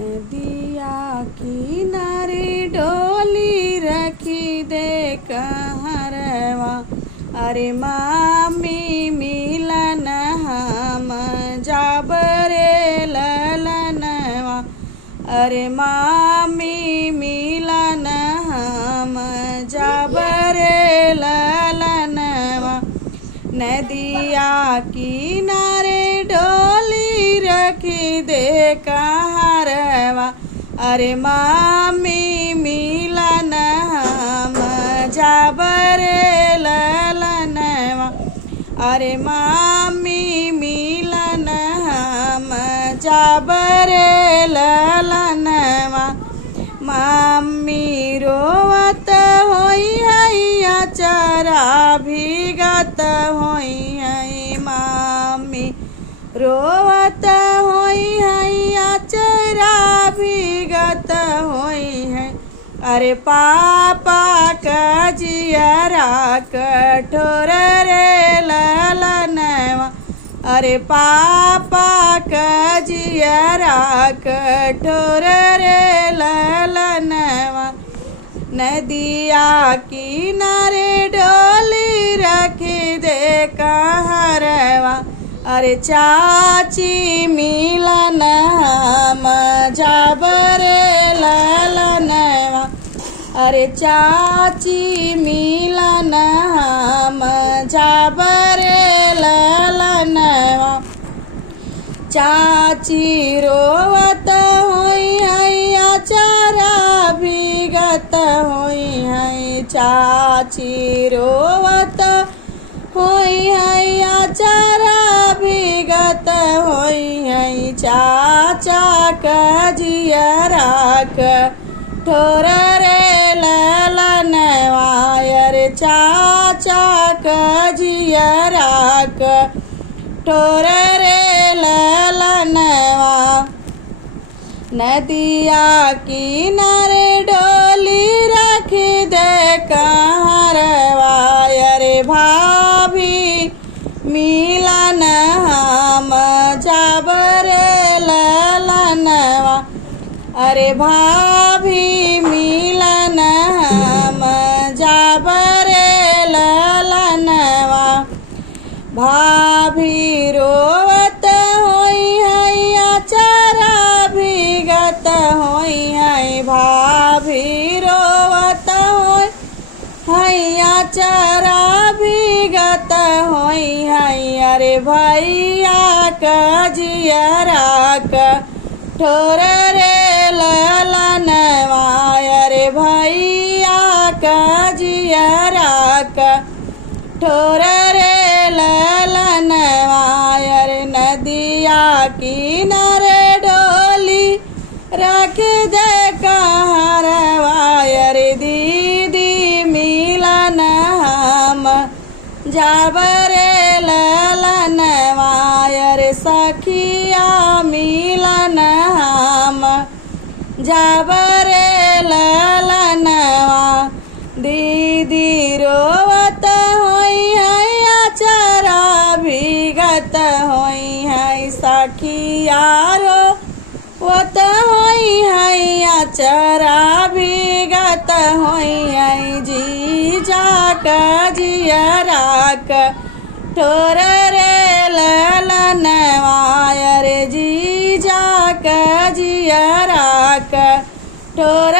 नदिया किनारे डोली रखी दे कहरवा। अरे मामी मिलन हम जाबरे ललनवा। अरे मामी मिलन हम जाबरे ललनवा। नदिया किनारे डोली रखी दे कहरवा। अरे मामी मिलन हम जाबरे ललनवा। अरे मामी मिलन हम जाबरे ललनवा। मामी रोवत होई हैया चरा भीगत होई है। मामी रोवत होई हैया चरा भीगत होई है। अरे पापा का जियरा कठोर रे ललनवा। अरे पापा का जियरा कठोर रे ललनवा। नदिया किनारे डोली रखी दे कहरवा। अरे चाची मिलन हम जाबरे ललनवा। अरे चाची मिलन हम जाबरे ललनवा। चाची रोवत होई हैया चरा भीगत होई है। चाची रोवत होई हैया चरा भीगत होई है। चाचा का जियरा कठोर रे ललनवा। अरे चाचा का जियरा कठोर रे ललनवा। नदिया किनारे डोली रखी दे कहरवा। अरे भाभी मिलन हम जाबरे ललनवा। अरे भाभी मिलन हम जाबरे ललनवा। भाभी रोवत होई हैया चरा भीगत होई है। भाभी रोवत होई हैया चरा भीगत होई है। अरे भैया का जियरा कठोर रे ललनवा। अरे भैया का जियरा कठोर रे ललनवा। अरे नदिया किनारे डोली रख दे कहरवा। अरे दीदी मिलन हम जाबरे ललनवा। अरे सखिया मिलन हम जाबरे ललनवा। दीदी रोवत होई हैया चरा भीगत होई है। सखिया रोवत होई हैया चरा भीगत होई है। जीजा का जियरा कठोर रे ललनवा। अरे जीजा का जियरा कठोर